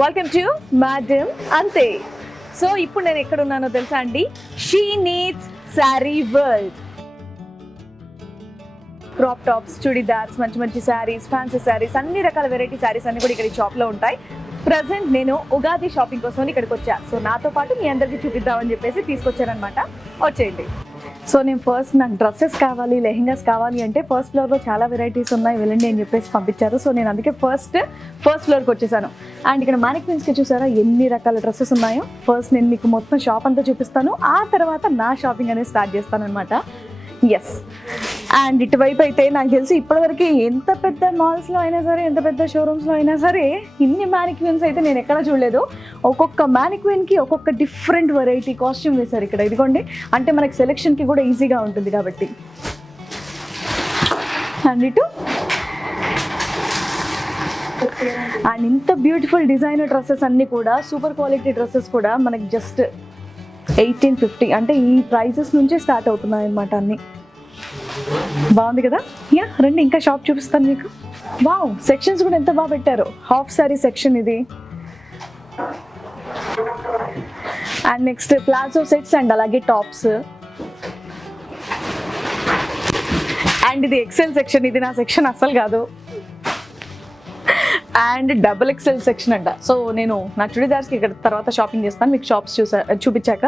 Welcome to madam అంతే. So ఇప్పుడు నేను ఎక్కడ ఉన్నానో తెలుసా అండి? She needs sari world. Crop tops, chudidars, మంచి మంచి శారీస్, ఫ్యాన్సీ శారీస్, అన్ని రకాల వెరైటీ శారీస్ అన్ని కూడా ఇక్కడ ఈ షాప్లో ఉంటాయి. ప్రజెంట్ నేను ఉగాది షాపింగ్ కోసం ఇక్కడికి వచ్చా. సో నాతో పాటు మీ అందరికీ చూపిద్దామని చెప్పేసి తీసుకొచ్చానమాట. వచ్చేయండి. సో నేను ఫస్ట్ నాకు డ్రెస్సెస్ కావాలి, లెహెంగాస్ కావాలి అంటే ఫస్ట్ ఫ్లోర్లో చాలా వెరైటీస్ ఉన్నాయి, వెళ్ళండి అని చెప్పేసి పంపించారు. సో నేను అందుకే ఫస్ట్ ఫ్లోర్కి వచ్చేసాను. అండ్ ఇక్కడ మానిక్విన్స్కి చూసారా ఎన్ని రకాల డ్రెస్సెస్ ఉన్నాయో. ఫస్ట్ నేను మీకు మొత్తం షాప్ అంతా చూపిస్తాను, ఆ తర్వాత నా షాపింగ్ అనేది స్టార్ట్ చేస్తాను అనమాట. ఎస్. అండ్ ఇటువైపు అయితే నాకు తెలిసి ఇప్పటివరకు ఎంత పెద్ద మాల్స్లో అయినా సరే, ఎంత పెద్ద షోరూమ్స్లో అయినా సరే ఇన్ని మ్యానిక్విన్స్ అయితే నేను ఎక్కడా చూడలేదు. ఒక్కొక్క మ్యానిక్విన్కి ఒక్కొక్క డిఫరెంట్ వెరైటీ కాస్ట్యూమ్ వేశారు ఇక్కడ. ఇదిగోండి, అంటే మనకి సెలెక్షన్కి కూడా ఈజీగా ఉంటుంది కాబట్టి. అండ్ ఇటు అండ్ ఇంత బ్యూటిఫుల్ డిజైనర్ డ్రెస్సెస్ అన్నీ కూడా, సూపర్ క్వాలిటీ డ్రెస్సెస్ కూడా మనకి జస్ట్ 1850 అంటే ఈ ప్రైజెస్ నుంచే స్టార్ట్ అవుతున్నాయి అన్నమాట అన్నీ. బాగుంది కదా? యా రండి, ఇంకా షాప్ చూపిస్తాను మీకు. వావ్, సెక్షన్స్ కూడా ఎంత బాగా పెట్టారు. హాఫ్ సారీ సెక్షన్ ఇది. And next palazzo sets and అలాగే టాప్స్. అండ్ ఇది ఎక్సెల్ సెక్షన్, ఇది నా సెక్షన్ అస్సలు కాదు. అండ్ డబుల్ ఎక్సెల్ సెక్షన్ అంట. సో నేను నా చుడిదార్స్కి ఇక్కడ తర్వాత షాపింగ్ చేస్తాను, మీకు షాప్స్ చూపించాక.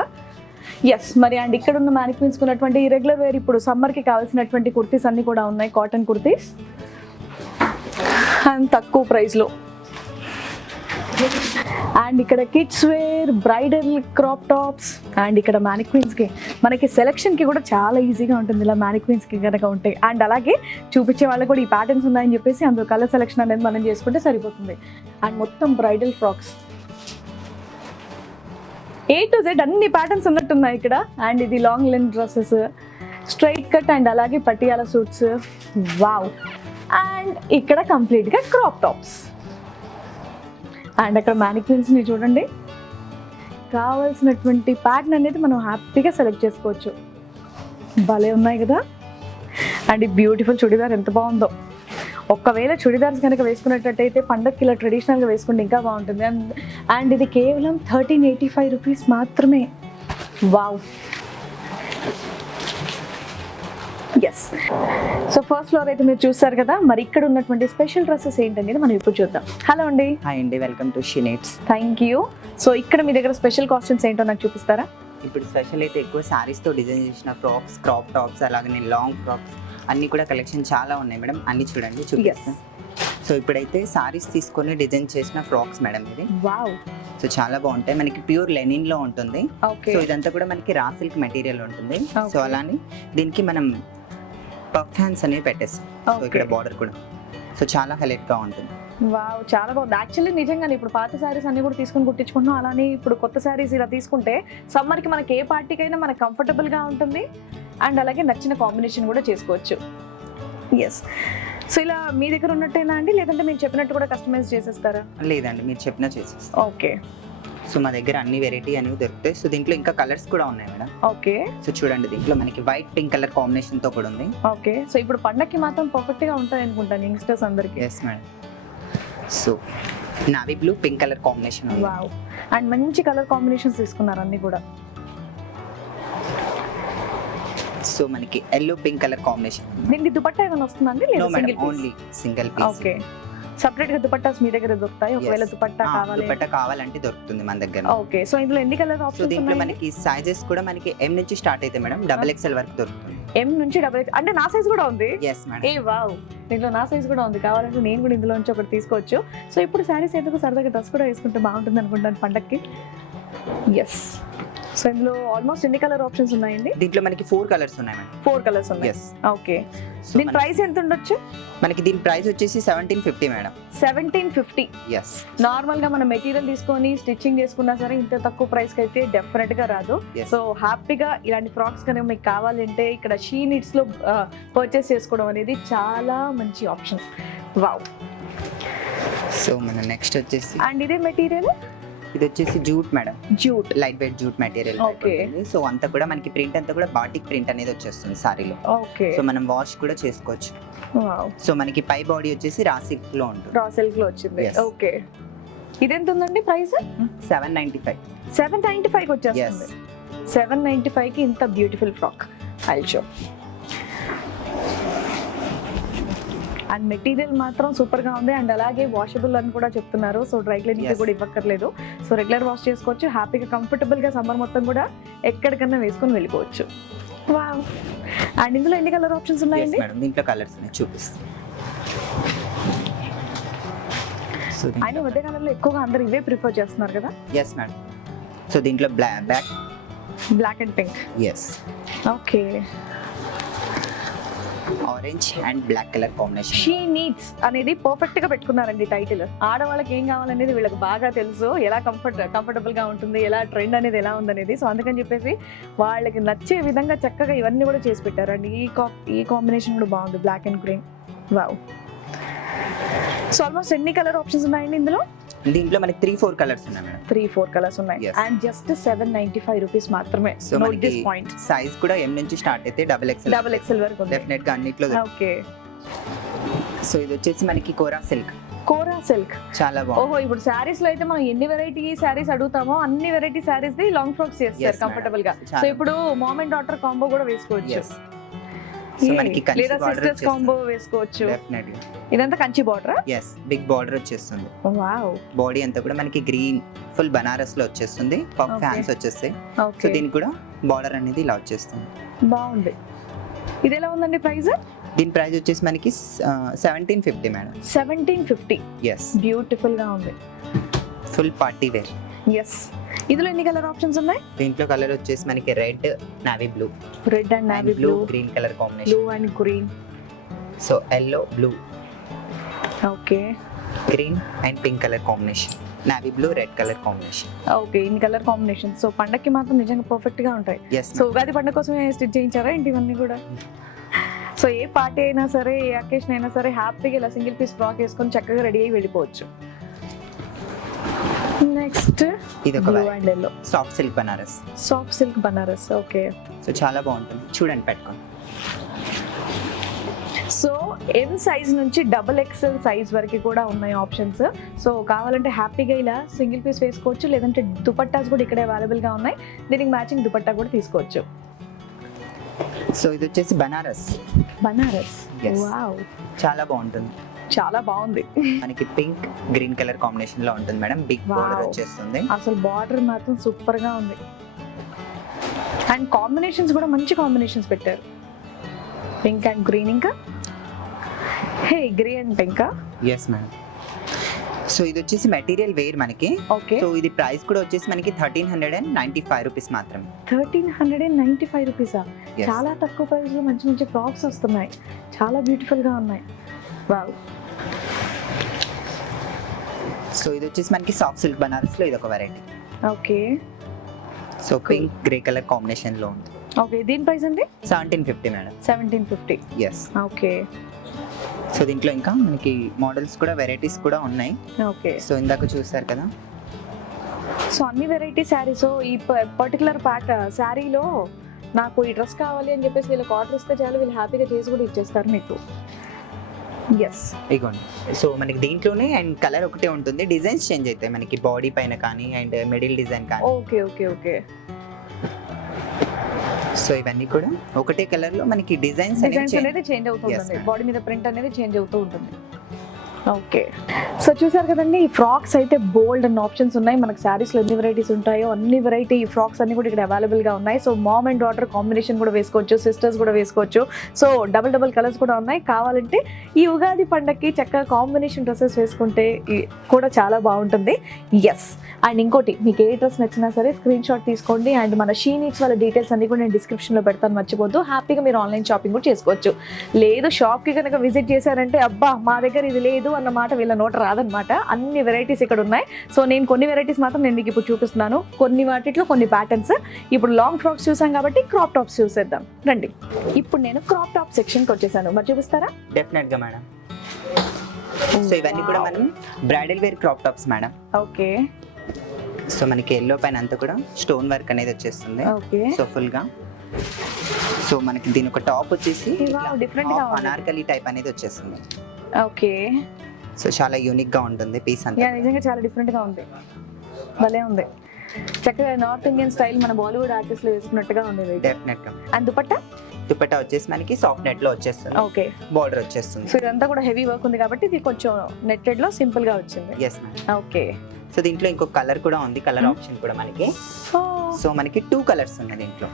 ఎస్ మరి. అండ్ ఇక్కడ ఉన్న మ్యానిక్విన్స్ ఉన్నటువంటి రెగ్యులర్ వేర్, ఇప్పుడు సమ్మర్కి కావాల్సినటువంటి కుర్తీస్ అన్నీ కూడా ఉన్నాయి, కాటన్ కుర్తీస్ అండ్ తక్కువ ప్రైస్లో. అండ్ ఇక్కడ kids wear, bridal crop tops. And ఇక్కడ మ్యానిక్విన్స్కి మనకి సెలెక్షన్కి కూడా చాలా ఈజీగా ఉంటుంది ఇలా మ్యానిక్విన్స్కి కనుక ఉంటాయి. అండ్ అలాగే చూపించే వాళ్ళకి కూడా ఈ ప్యాటర్న్స్ ఉన్నాయని చెప్పేసి అందులో కలర్ సెలెక్షన్ అనేది మనం చేసుకుంటే సరిపోతుంది. అండ్ మొత్తం bridal frocks A to Z అన్ని ప్యాటర్న్స్ ఉన్నట్టున్నాయి ఇక్కడ. అండ్ ఇది long length dresses, straight cut and అలాగే పటియాలా సూట్స్. వావ్. అండ్ ఇక్కడ కంప్లీట్గా క్రాప్ టాప్స్. అండ్ అక్కడ మ్యానిక్విన్స్ని చూడండి, కావాల్సినటువంటి ప్యాటర్న్ అనేది మనం హ్యాపీగా సెలెక్ట్ చేసుకోవచ్చు. భలే ఉన్నాయి కదా. అండ్ ఈ బ్యూటిఫుల్ చుడిదార్ ఎంత బాగుందో. ఒక్కవేళ చుడిదార్స్ కనుక వేసుకున్నట్టయితే పండగకి ఇలా ట్రెడిషనల్గా వేసుకుంటే ఇంకా బాగుంటుంది. అండ్ ఇది కేవలం 1385 రూపీస్ మాత్రమే. Wow. Yes. So first floor అయితే మీరు చూస్తారు కదా. మరి ఇక్కడ ఉన్నటువంటి స్పెషల్ డ్రెస్సెస్ ఏంటనేది మనం ఇప్పుడు చూద్దాం. హలో అండి. హాయ్ అండి, welcome to she needs. Thank you. So ఇక్కడ మీ దగ్గర స్పెషల్ కాస్ట్యూమ్స్ ఏంటో నాకు చూపిస్తారా? ఇప్పుడు స్పెషల్ అయితే ఎక్కువ శారీస్తో డిజైన్ చేసిన ఫ్రాక్స్, క్రాప్ టాప్స్, అలాగే లాంగ్ ఫ్రాక్స్ అన్నీ కూడా కలెక్షన్ చాలా ఉన్నాయి మేడం. అన్నీ చూడండి, చూపిస్తాను. సో ఇప్పుడైతే శారీస్ తీసుకొని డిజైన్ చేసిన ఫ్రాక్స్ మేడం ఇది. వావ్. సో చాలా బాగుంటాయి, మనకి ప్యూర్ లెనిన్ లో ఉంటుంది. ఓకే. సో ఇదంతా కూడా మనకి రా సిల్క్ మెటీరియల్ ఉంటుంది. సో అలానే దీనికి మనం పఫ్ హ్యాండ్స్ అనేవి పెట్టేస్తాం. సో ఇక్కడ బార్డర్ కూడా సో చాలా హైలైట్ గా ఉంటుంది. వావ్, చాలా బాగుంది. యాక్చువల్లీ నిజంగానే ఇప్పుడు పాత శారీస్ అన్ని కూడా తీసుకొని కుట్టించుకుంటున్నాం. అలానే ఇప్పుడు కొత్త శారీస్ ఇలా తీసుకుంటే సమ్మర్కి మనకి ఏ పార్టీకైనా మనకు కంఫర్టబుల్గా ఉంటుంది. అండ్ అలాగే నచ్చిన కాంబినేషన్ కూడా చేసుకోవచ్చు. ఎస్. సో ఇలా మీ దగ్గర ఉన్నట్టేనా అండి, లేదంటే మీరు చెప్పినట్టు కూడా కస్టమైజ్ చేసేస్తారా? లేదండి, మీరు చెప్పినా చేసేస్తాం. ఓకే. సో మా దగ్గర అన్ని వెరైటీ అనేవి దొరుకుతాయి. సో దీంట్లో ఇంకా కలర్స్ కూడా ఉన్నాయి మేడం. ఓకే. సో చూడండి, దీంట్లో మనకి వైట్ పింక్ కలర్ కాంబినేషన్ తో కూడా ఉంది. ఓకే. సో ఇప్పుడు పండక్కి మాత్రం పర్ఫెక్ట్ గా ఉంటాయి అనుకుంటాను యంగ్స్టర్స్ అందరికి. Yes madam. So navy blue pink colour combination ఉంది. వావ్. అండ్ మంచి కలర్ కాంబినేషన్స్ తీసుకున్నారు అన్ని కూడా. సో మనకి ఎల్లో పింక్ కలర్ కాంబినేషన్. దీనికి దుపట్టా ఏమైనా వస్తుందండి లేదా single piece? Only single piece. Okay. Separate గా దుపట్టాస్ మీ దగ్గర దొరుకుతాయి? ఒకవేళ దుపట్టా కావాలి, దుపట్టా కావాలంటే దొరుకుతుంది మన దగ్గర. ఓకే. సో ఇందులో ఎన్ని కలర్ సో ఆప్షన్స్ దీంట్లో ఉన్నాయి? మనకి సైజెస్ కూడా మనకి M నుంచి స్టార్ట్ అయితే మేడం డబుల్ XL వరకు దొరుకుతుంది. M నుంచి డబుల్ ఎక్స్ అంటే నా సైజ్ కూడా ఉంది. Yes madam. ఏ వావ్, దీంట్లో నా సైజ్ కూడా ఉంది. కావాలంటే నేను కూడా ఇందులో నుంచి ఒకటి తీసుకోవచ్చు. సో ఇప్పుడు శారీస్ ఎందుకు సరదాగా డ్రెస్ కూడా వేసుకుంటే బాగుంటుంది అనుకుంటాను పండక్కి. ఎస్. సో ఇందులో ఆల్మోస్ట్ ఎన్ని కలర్ ఆప్షన్స్ ఉన్నాయండి? దీంట్లో మనకి 4 కలర్స్ ఉన్నాయి మేడం. 4 కలర్స్ ఉన్నాయి. ఎస్. ఓకే. దీని ప్రైస్ ఎంత ఉండొచ్చు? మనకి దీని ప్రైస్ వచ్చేసి 1750 మేడం. 1750. ఎస్. నార్మల్ గా మనం మెటీరియల్ తీసుకొని స్టిచ్చింగ్ చేసుకున్నా సరే ఇంత తక్కువ ప్రైస్ కి అయితే డెఫినెట్ గా రాదు. సో హ్యాపీగా ఇలాంటి ఫ్రాక్స్ కనుక మీకు కావాలంటే ఇక్కడ షీ నీడ్స్ లో పర్చేస్ చేసుకోవడం అనేది చాలా మంచి ఆప్షన్. వావ్. సో మన నెక్స్ట్ వచ్చేసి అండ్ ఇదే మెటీరియల్, ఇది వచ్చేసి jute madam. Jute, light weight jute material. Okay. So అంతా కూడా మనకి ప్రింట్ అంతా కూడా బాటిక్ ప్రింట్ అనేది వచ్చేస్తుంది సారీలో. ఓకే. సో మనం వాష్ కూడా చేసుకోవచ్చు. వావ్. సో మనకి పై బాడీ వచ్చేసి రా సిల్క్ లో ఉంటుంది. రా సిల్క్ లో వచ్చింది. Yes. ఓకే. ఇదెంత ఉందండి ప్రైస్? 795. 795 వచ్చేస్తుంది. 795 కి ఇంత beautiful frock. I show. And material మాత్రం సూపర్ గా ఉంది అండ్ అలాగే వాషబుల్ అని కూడా చెప్తున్నారు. So dry cleaning Yes. కూడా ఇవ్వక్కర్లేదు. సో రెగ్యులర్ వాష్ చేసుకోవచ్చు, హ్యాపీగా కంఫర్టబుల్ గా సమ్మర్ మొత్తం కూడా ఎక్కడికన్నా వేసుకొని వెళ్ళిపోవచ్చు. వావ్. అండ్ ఇందులో ఎన్ని కలర్ ఆప్షన్స్ Yes ఉన్నాయండి? మేడం, దీంట్లో కలర్స్ ఉన్నాయి, చూపిస్తాను. సో ఆయన మధ్య కాలంలో ఎక్కువగా అందరు ఇవే ప్రిఫర్ చేస్తున్నారు కదా, ఎస్ మేడం. సో దీంట్లో black, black and pink. Yes, okay. Orange and black colour combination. She needs అనేది పర్ఫెక్ట్ గా పెట్టుకున్నారండి టైటిల్. ఆడవాళ్ళకి ఏం కావాలనేది వీళ్ళకి బాగా తెలుసు, ఎలా కంఫర్టబుల్ గా ఉంటుంది, ఎలా ట్రెండ్ అనేది ఎలా ఉందనేది. సో అందుకని చెప్పేసి వాళ్ళకి నచ్చే విధంగా చక్కగా ఇవన్నీ కూడా చేసి పెట్టారండి. ఈ కాంబినేషన్ కూడా బాగుంది, black and green. Wow. So almost ఎన్ని కలర్ ఆప్షన్స్ ఉన్నాయండి ఇందులో? దీంట్లో మనకి 3-4 కలర్స్ ఉన్నాయి మేడం. 3-4 కలర్స్ ఉన్నాయి. Yes. అండ్ జస్ట్ 795 రూపీస్ మాత్రమే. సో నోట్ మనకి దిస్ పాయింట్. సైజ్ కూడా M నుంచి స్టార్ట్ అయితే డబుల్ ఎక్స్ఎల్ వరకు ఉంది. డెఫినెట్ గా అన్నిట్లో. ఓకే. సో ఇది వచ్చేసి మనకి కోరా సిల్క్, కోరా సిల్క్. చాలా బాగుంది. ఓహో, ఇప్పుడు శారీస్ లో అయితే మనం ఎన్ని వెరైటీ శారీస్ అడుగుతామో అన్ని variety saris the long frocks Yes, చేస్తారు madam. కంఫర్టబుల్ గా. చాలా. సో ఇప్పుడు మామ్ అండ్ డాటర్ కాంబో కూడా వేసుకోవచ్చు. Yes. సో మనకి కంచి లేదా బార్డర్ సిస్టర్స్ కాంబో వేసుకోవచ్చు. డెఫినెట్లీ. ఇదంతా Kanchi border. Yes, big border వచ్చేస్తుంది. వావ్. బాడీ అంతా కూడా మనకి గ్రీన్ ఫుల్ బనారస్ లో వచ్చేస్తుంది. Puff Okay. ఫ్యాన్స్ వచ్చేస్తాయి. సో ఓకే, దీనికి కూడా బార్డర్ అనేది ఇలా వచ్చేస్తుంది. బాగుంది. ఇది ఎలా ఉందండి ప్రైస్? దీని ప్రైస్ వచ్చేసి మనకి 1750 మేడం. 1750. ఎస్, బ్యూటిఫుల్ గా ఉంది. Full party wear. ఎస్. ఇందులో ఎన్ని కలర్ ఆప్షన్స్ ఉన్నాయి? దీంట్లో కలర్ వచ్చేసి మనకి red, navy blue, red and navy blue, green colour blue combination. And green. So yellow, blue, okay. Green and pink colour combination. Navy blue, red colour combination. Okay, in colour combination. So పండక్కి మాత్రం నిజంగా perfect గా ఉంటాయి. Yes. So Ugadi పండుగ కోసమే stitch చేయించారా ఏంటి ఇవన్నీ కూడా? సో ఏ పార్టీ అయినా సరే, ఏ అకేషన్ అయినా సరే హ్యాపీగా ఇలా సింగిల్ పీస్ ఫ్రాక్ వేసుకొని చక్కగా రెడీ అయ్యి వెళ్ళిపోవచ్చు. నెక్స్ట్ ఇది ఒక blue and yellow, soft silk Banaras. Soft silk Banaras. Okay. So చాలా బాగుంటుంది, చూడండి పెట్టుకోండి. సో ఎం సైజ్ నుంచి డబుల్ ఎక్స్ఎల్ సైజ్ వరకు కూడా ఉన్నాయి ఆప్షన్స్. సో కావాలంటే హ్యాపీగా ఇలా సింగిల్ పీస్ వేసుకోవచ్చు, లేదంటే దుపట్టాస్ కూడా ఇక్కడ అవైలబుల్ గా ఉన్నాయి. దీనికి మ్యాచింగ్ దుపట్టా కూడా తీసుకోవచ్చు. సో ఇది వచ్చేసి బనారస్. బనారస్. Yes. వావ్, చాలా బాగుంటుంది. చాలా బాగుంది. మనకి పింక్, గ్రీన్ కలర్ కాంబినేషన్ లో ఉంటుంది మేడం. Big Wow. బార్డర్ వచ్చేస్తుంది. అసలు బార్డర్ మాత్రం సూపర్ గా ఉంది. అండ్ కాంబినేషన్స్ కూడా మంచి కాంబినేషన్స్ పెట్టారు. పింక్ అండ్ గ్రీన్, ఇంకా hey green and pink. Yes madam. So ఇది వచ్చేసి మెటీరియల్ వేర్ మనకి. ఓకే. సో ఇది ప్రైస్ కూడా వచ్చేసి మనకి 1395 రూపీస్ మాత్రమే. 1395 రూపీసా? Yes. చాలా తక్కువ ప్రైస్ లో మంచి మంచి ఫ్రాక్స్ వస్తున్నాయి, చాలా బ్యూటిఫుల్ గా ఉన్నాయి. వావ్. సో ఇది వచ్చేసి మనకి సాఫ్ట్ సిల్క్ బనారస్ లో ఇది ఒక variety. Okay. So pink, grey colour combination లో ఉంది. ఓకే, దీని ప్రైస్ అండి? 1750 మేడం. 1750. ఎస్. ఓకే. సో దీంట్లో ఇంకా మనకి మోడల్స్ కూడా, వెరైటీస్ కూడా ఉన్నాయి. ఓకే. సో ఇందాక చూసారు కదా. సో అన్ని వెరైటీ శారీస్. ఈ పర్టికులర్ శారీలో నాకు ఈ డ్రెస్ కావాలి అని చెప్పేసి వీళ్ళకి ఆర్డర్ ఇస్తే చాలు, వీళ్ళు హ్యాపీగా చేసి కూడా ఇచ్చేస్తారు మీకు. ఎస్. ఇగోండి. సో మనకి దీంట్లోనే అండ్ కలర్ ఒకటే ఉంటుంది, డిజైన్స్ చేంజ్ అవుతాయి మనకి బాడీ పైన కానీ అండ్ మిడిల్ డిజైన్ కానీ. Okay okay okay. సో ఇవన్నీ కూడా ఒకటే కలర్ లో మనకి డిజైన్స్ డిజైన్స్ అనేది చేంజ్ అవుతూ Yes, ఉంటుంది, ma'am. బాడీ మీద ప్రింట్ అనేది చేంజ్ అవుతూ ఉంటుంది. ఓకే. సో చూసారు కదండి, ఈ ఫ్రాక్స్ అయితే బోల్డ్ అండ్ ఆప్షన్స్ ఉన్నాయి. మనకి శారీస్లో ఎన్ని వెరైటీస్ ఉంటాయో అన్ని వెరైటీ ఫ్రాక్స్ అన్ని కూడా ఇక్కడ అవైలబుల్గా ఉన్నాయి. So mom and daughter combination కూడా వేసుకోవచ్చు, సిస్టర్స్ కూడా వేసుకోవచ్చు. సో డబుల్ కలర్స్ కూడా ఉన్నాయి. కావాలంటే ఈ ఉగాది పండగకి చక్కగా కాంబినేషన్ డ్రెస్సెస్ వేసుకుంటే కూడా చాలా బాగుంటుంది. ఎస్. అండ్ ఇంకోటి, మీకు ఏ డ్రెస్ నచ్చినా సరే స్క్రీన్ షాట్ తీసుకోండి. అండ్ మన షీ నీడ్స్ వాళ్ళ డీటెయిల్స్ అన్ని కూడా నేను డిస్క్రిప్షన్లో పెడతాను, మర్చిపోద్దు. హ్యాపీగా మీరు ఆన్లైన్ షాపింగ్ కూడా చేసుకోవచ్చు. లేదు షాప్కి కనుక విజిట్ చేశారంటే అబ్బా మా దగ్గర ఇది లేదు అన్నమాట వీళ్ళ నోట రాదనమాట. అన్ని వెరైటీస్ ఇక్కడ ఉన్నాయి. సో నేను కొన్ని వెరైటీస్ మాత్రం నేను మీకు ఇప్పుడు చూపిస్తున్నాను. కొన్ని వాటిలో కొన్ని ప్యాటర్న్స్. ఇప్పుడు లాంగ్ ఫ్రాక్స్ చూసాం కాబట్టి క్రాప్ టాప్స్ చూసేద్దాం రండి. ఇప్పుడు నేను క్రాప్ టాప్ సెక్షన్కి వచ్చేసాను, మరి చూపిస్తారా? డెఫినెట్ గా మేడం. సో ఇవన్నీ కూడా మనం bridal wear crop tops madam. Okay. So మనకి ఎల్లో పైన అంతా కూడా స్టోన్ వర్క్ అనేది వచ్చేస్తుంది. ఓకే. సో ఫుల్ గా. సో మనకి దీని ఒక టాప్ వచ్చేసి Wow, different గా ఉంది. అనార్కలి టైప్ అనేది వచ్చేస్తుంది. ఓకే. సో చాలా యూనిక్ గా ఉంటుంది పీస్ అంతా. యా, నిజంగా చాలా డిఫరెంట్ గా ఉంది, భలే ఉంది. చక్కగా నార్త్ ఇండియన్ స్టైల్ మన బాలీవుడ్ ఆర్టిస్టులు వేసుకున్నట్టుగా ఉంది ఇది. డెఫినెట్ గా. అండ్ దుపట్టా దుపట్టా వచ్చేసి మనకి సాఫ్ట్ నెట్ లో వచ్చేస్తుంది, ఓకే. బార్డర్ వచ్చేస్తుంది. సో ఇదంతా కూడా హెవీ వర్క్ ఉంది కాబట్టి ఇది కొంచెం నెట్టెడ్ లో సింపుల్ గా వచ్చింది. Yes ma'am. ఓకే. సో దీంట్లో ఇంకొక కలర్ కూడా ఉంది, కలర్ ఆప్షన్ కూడా మనకి. సో మనకి 2 కలర్స్ ఉన్నాయి దీంట్లో.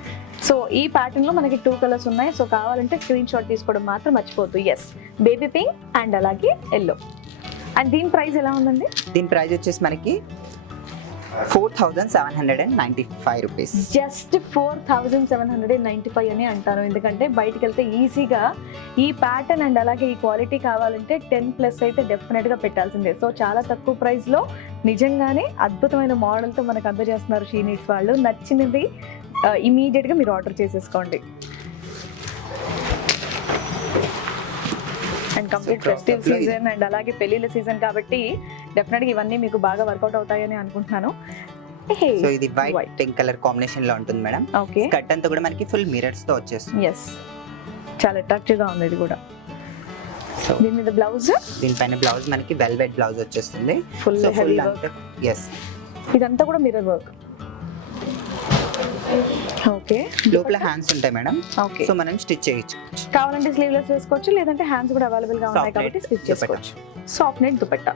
సో ఈ ప్యాటర్న్ లో మనకి 2 కలర్స్ ఉన్నాయి. సో కావాలంటే స్క్రీన్ షాట్ తీసుకోవడం మాత్రం మర్చిపోద్దు. ఎస్, బేబీ పింక్ అండ్ అలాగే ఎల్లో. అండ్ దీని ప్రైస్ ఎలా ఉందండి? దీని ప్రైస్ వచ్చేసి మనకి 4795 రూపీస్. జస్ట్ 4795 అని అంటాను, ఎందుకంటే బయటికి వెళ్తే ఈజీగా ఈ ప్యాటర్న్ అండ్ అలాగే ఈ క్వాలిటీ కావాలంటే 10+ అయితే డెఫినెట్గా పెట్టాల్సిందే. సో చాలా తక్కువ ప్రైస్లో నిజంగానే అద్భుతమైన మోడల్తో మనకు అందజేస్తున్నారు షీ నీడ్స్ వాళ్ళు. నచ్చినది ఇమీడియట్గా మీరు ఆర్డర్ చేసేసుకోండి. And complete festive season and అలాగే పెళ్లిళ్ళ సీజన్ కాబట్టి డెఫినెట్గా ఇవన్నీ మీకు బాగా వర్కౌట్ అవుతాయని అనుకుంటున్నాను. సో ఇది వైట్ పింక్ కలర్ కాంబినేషన్ లో ఉంటుంది మేడం. ఓకే. స్కర్ట్ అంతా కూడా మనకి ఫుల్ మిర్రర్స్ తో వచ్చేస్తుంది. ఎస్, చాలా అట్రాక్టివ్ గా ఉంది ఇది కూడా. సో దీని మీద బ్లౌజ్, దీనిపైన బ్లౌజ్ మనకి వెల్వెట్ బ్లౌజ్ వచ్చేస్తుంది. Full so heavy full work. Yes, ఇదంతా కూడా మిర్రర్ వర్క్. ఓకే. లోపల హ్యాండ్స్ ఉంటాయి మేడం. ఓకే. సో మనం స్టిచ్ చేయొచ్చు, కావాలంటే స్లీవ్లెస్ వేసుకోవచ్చు, లేదంటే హ్యాండ్స్ కూడా అవైలబుల్ గా ఉన్నాయి Soft కాబట్టి net స్టిచ్ చేసుకోవచ్చు. Soft net dupatta.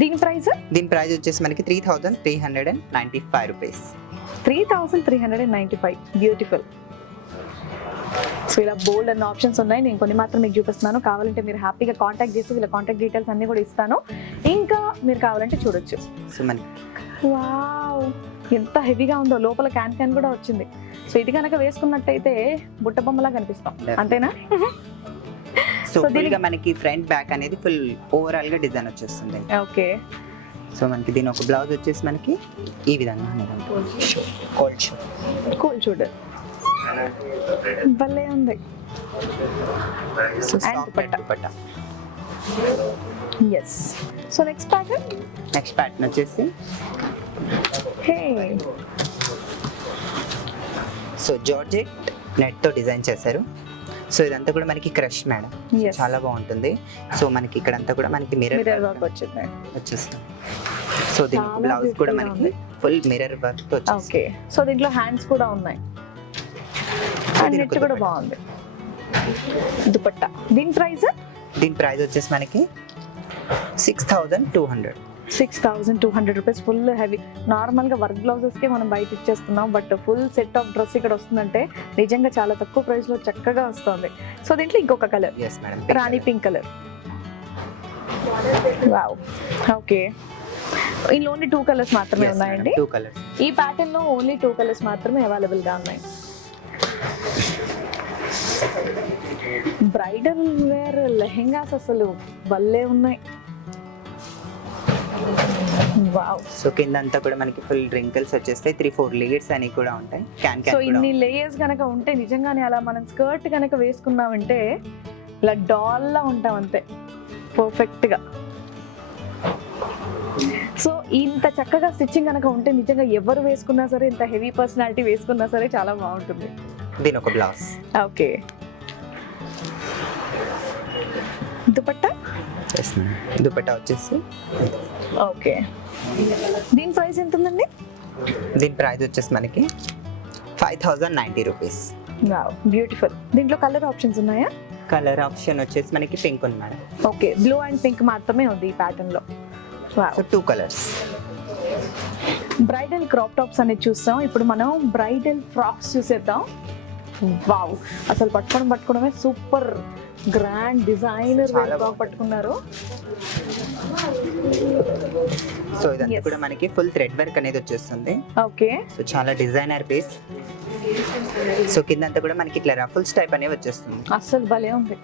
దీని ప్రైస్? దీని ప్రైస్ వచ్చేసి మనకి 3395 రూపీస్. 3395. బ్యూటిఫుల్. సో ఇలా బోల్డ్ అన్న ఆప్షన్స్ ఉన్నాయి, నేను కొన్ని మాత్రం మీకు చూపిస్తున్నాను. కావాలంటే మీరు హ్యాపీగా కాంటాక్ట్ చేసి వీళ్ళ కాంటాక్ట్ డీటెయిల్స్ అన్ని కూడా ఇస్తాను. ఇంకా మీరు కావాలంటే చూడొచ్చు. సో మనకి వావ్, ఎంత హెవీగా ఉందో, లోపల క్యాన్ కూడా వచ్చింది. సో ఇది కనుక వేసుకున్నట్టయితే బుట్ట బొమ్మలా కనిపిస్తాం, అంతేనా? సో So ఫుల్ దీనికి- గా మనకి ఫ్రంట్ బ్యాక్ అనేది ఫుల్ ఓవరాల్ గా డిజైన్ వచ్చేస్తుంది. ఓకే. సో మనకి దీని ఒక బ్లౌజ్ వచ్చేసి మనకి ఈ విధంగా కోల్డ్ షో. కూల్ చూడు, భలే ఉంది. So And soft dupatta. Yes. So next pattern. Next pattern వచ్చేసి హే, సో జార్జెట్ నెట్ తో డిజైన్ చేశారు. సో ఇదంతా కూడా మనకి క్రష్ మేడం, Yes. చాలా బాగుంటుంది. సో మనకి ఇక్కడంతా కూడా మనకి మిర్రర్ మిర్రర్ వర్క్ వచ్చింది. వచ్చేస్తుంది. సో దీని చాలా బ్లౌజ్ కూడా beautiful గా మనకి ఫుల్ మిర్రర్ వర్క్ తో వచ్చేస్తుంది. ఓకే. సో దీంట్లో హ్యాండ్స్ కూడా ఉన్నాయి, అండ్ దీనికి నెట్ కూడా దుపట్టా. బాగుంది. దుపట్టా. దీని ప్రైస్? దీని ప్రైస్ వచ్చేసి మనకి 6200. 6200 రూపీస్. Full heavy. నార్మల్గా వర్క్ బ్లౌజెస్కే మనం బయట ఇచ్చేస్తున్నాం, but full set of dress ఇక్కడ వస్తుందంటే నిజంగా చాలా తక్కువ ప్రైస్లో చక్కగా వస్తుంది. సో దీంట్లో ఇంకొక కలర్, ఎస్ మేడం, రాణి పింక్ కలర్. Wow, okay. ఇందులో ఓన్లీ 2 కలర్స్ మాత్రమే ఉన్నాయండి. 2 కలర్స్. ఈ ప్యాటర్న్ లో ఓన్లీ 2 కలర్స్ మాత్రమే అవైలబుల్ గా ఉన్నాయి. బ్రైడల్ వేర్ లెహెంగాస్ అసలు భలే ఉన్నాయి. వావ్. సో కింద అంతా కూడా మనకి ఫుల్ రింకిల్స్ వచ్చేస్తాయి, 3-4 లేయర్స్ అని కూడా ఉంటాయి. క్యాన్ సో ఇన్ని లేయర్స్ కనుక ఉంటే నిజంగానే అలా మనం స్కర్ట్ కనుక వేసుకున్నామంటే ఇలా డాల్ లా ఉంటాం అంతే, పర్ఫెక్ట్ గా. సో ఇంత చక్కగా స్టిచ్చింగ్ కనుక ఉంటే నిజంగా ఎవరు వేసుకున్నా సరే, ఇంత హెవీ పర్సనాలిటీ వేసుకున్నా సరే చాలా బాగుంటుంది. దీని ఒక blouse. Okay. Dupatta? Yes madam, dupatta వచ్చేసి ఓకే. దీని ప్రైస్ ఎంత ఉందండి? దీని ప్రైస్ వచ్చేసి మనకి 5090 రూపీస్. Wow, beautiful. దీంట్లో కలర్ ఆప్షన్స్ ఉన్నాయా? కలర్ ఆప్షన్ వచ్చేసి మనకి పింక్ ఉంది madam. Okay, blue and pink మాత్రమే ఉంది ఈ ప్యాటర్న్ లో. So 2 colours. Bridal crop tops అనేది చూస్తాం, ఇప్పుడు మనం బ్రైడల్ ఫ్రాక్స్ చూసేద్దాం. వావ్, అసలు పట్టుకోవడమే సూపర్ గ్రాండ్ డిజైనర్ చాలా ఫ్రాక్ పట్టుకున్నారు. సో ఇదంతా Yes. కూడా మనకి ఫుల్ థ్రెడ్ వర్క్ అనేది వచ్చేస్తుంది. ఓకే. సో చాలా డిజైనర్ పీస్. సో కింద అంతా కూడా మనకి ఇట్లా రఫుల్స్ టైప్ అనేవి వచ్చేస్తుంది. అసలు భలే ఉంది.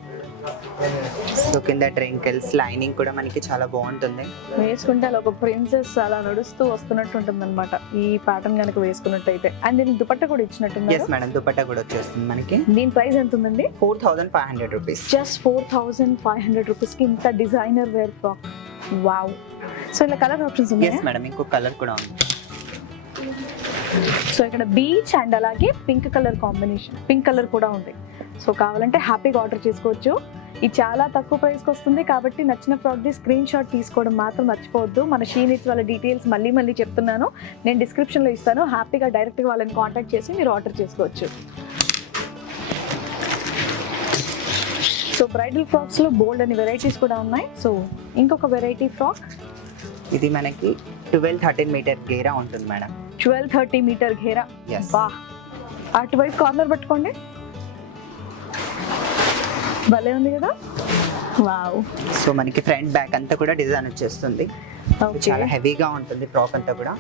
సో కింద ట్రింకిల్స్ లైనింగ్ కూడా మనకి చాలా బాగుంటుంది. వేసుకుంటే అలా ఒక ప్రిన్సెస్ అలా నడుస్తూ వస్తున్నట్టు ఉంటుంది అనమాట ఈ ప్యాటర్న్ కనుక వేసుకున్నట్టయితే. అండ్ దీనికి దుపట్టా కూడా ఇచ్చినట్టుంది. ఎస్ మేడం, దుపట్టా కూడా వచ్చేస్తుంది మనకి. దీని ప్రైస్ ఎంత ఉందండి? 4500 రూపీస్. జస్ట్ 4500 రూపీస్ కి ఇంత designer wear frock. Wow. So ఇలా కలర్ ఆప్షన్స్ ఎస్ ఉన్నాయి. మేడం, ఇంకో కలర్ కూడా ఉంది. సో ఇక్కడ బీచ్ అండ్ అలాగే pink colour combination, pink colour కూడా ఉంది. సో కావాలంటే హ్యాపీగా ఆర్డర్ చేసుకోవచ్చు. ఇది చాలా తక్కువ ప్రైస్కి వస్తుంది కాబట్టి నచ్చిన ప్రోడక్ట్ స్క్రీన్ షాట్ తీసుకోవడం మాత్రం మర్చిపోవద్దు. మన షీనిట్స్ వాళ్ళ డీటెయిల్స్ మళ్ళీ చెప్తున్నాను, నేను డిస్క్రిప్షన్లో ఇస్తాను. హ్యాపీగా డైరెక్ట్గా వాళ్ళని కాంటాక్ట్ చేసి మీరు ఆర్డర్ చేసుకోవచ్చు. సో బ్రైడల్ ఫ్రాక్స్లో బోల్డ్ అని వెరైటీస్ కూడా ఉన్నాయి. సో ఇంకొక వెరైటీ ఫ్రాక్, ఇది మనకి 12-13 మీటర్ గేరా ఉంటుంది మేడం. 12-13 మీటర్ ఘేరా. Yes. బా, అటువైపు కార్నర్ పట్టుకోండి, భలే ఉంది కదా. వావ్. సో మనకి ఫ్రంట్ బ్యాక్ అంతా కూడా డిజైన్ వచ్చేస్తుంది. ఓకే, చాలా హెవీగా ఉంటుంది ఫ్రాక్ అంతా కూడా.